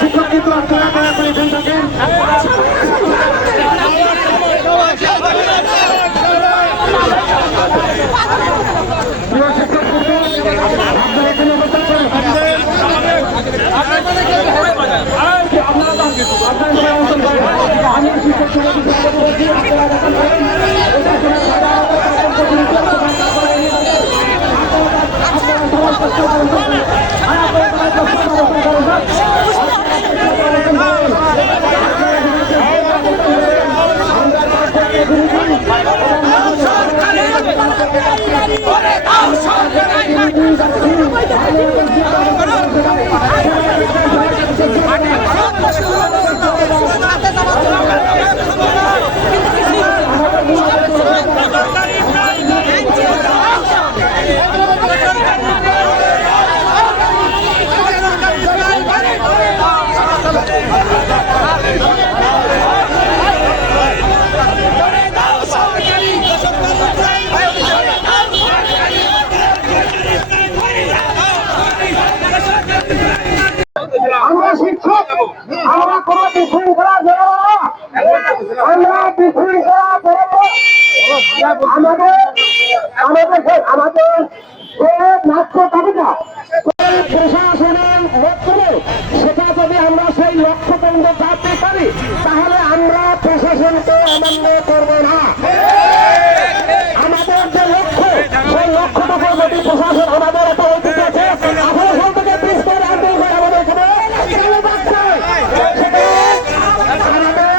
শিক্ষক কিন্তু আপনারা দয়া করে এখানে থাকেন প্রিয় শিক্ষক কিন্তু আপনারা এখানে অবস্থান করেন আপনারা সবাই অবস্থান করেন আমি শিক্ষক সমিতি সভাপতি বলছি আপনারা অবস্থান করেন এটা কোনো সাদা আপনারা সবাই কষ্ট করুন আর আপনারা সবাই কষ্ট করে অবস্থান করেন আমরা শিক্ষক আমরা কোনো বিশৃঙ্খলা দেব না আমরা বিশৃঙ্খলা আমাদের আমাদের আমাদের নাট্য তালিকা প্রশাসনের লক্ষ্যে সেটা যদি আমরা সেই লক্ষ্য পর্যন্ত যাতে পারি, তাহলে আমরা প্রশাসনকে অমান্য করব না আমাদের যে লক্ষ্য সেই লক্ষ্যটুকু যদি প্রশাসন আমাদের একটা ঐতিহ্য আছে আঠারো সাল থেকে পিস করে আন্দোলন করে আমাদের এখানে চালু থাকছে সেটা আমাদের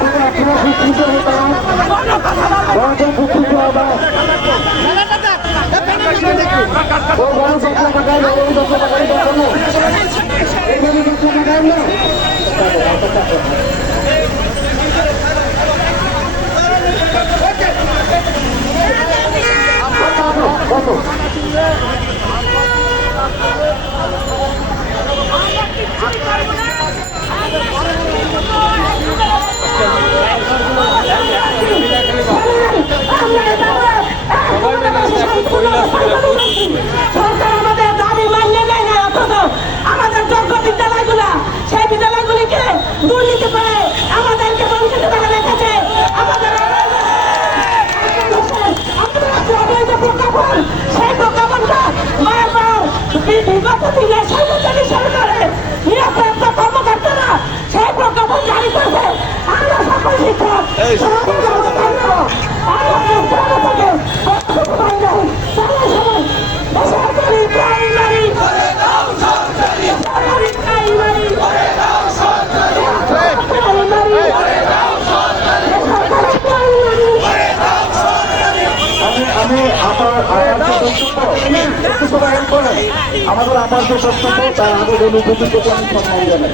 করে আপনারা শিক্ষিত হতে দয়া করে শিক্ষিত হবে ও বড় দশ টাকা দেয় ওই দশ টাকা দেয় না এইভাবে দশ টাকা দেয় না কত সরকার আমাদের দাবি মান্য নেয় না অথচ আমাদের যোগ্য বিদ্যালয়গুলা সেই বিদ্যালয়গুলিকে দুর্নীতি করে আমাদেরকে বঞ্চিত করে রেখেছে। আমাদের প্রজ্ঞাপন সেই প্রজ্ঞাপনটা বারবার বিগত দিনে সর্বচারী সরকারের নিয়োগপ্রাপ্ত কর্মকর্তারা সেই প্রজ্ঞাপন জারি করছে আমরা সকল শিক্ষক আমাদের আমার যে বক্তব্য তার আগে অনুভূতি সম্মান জানাই।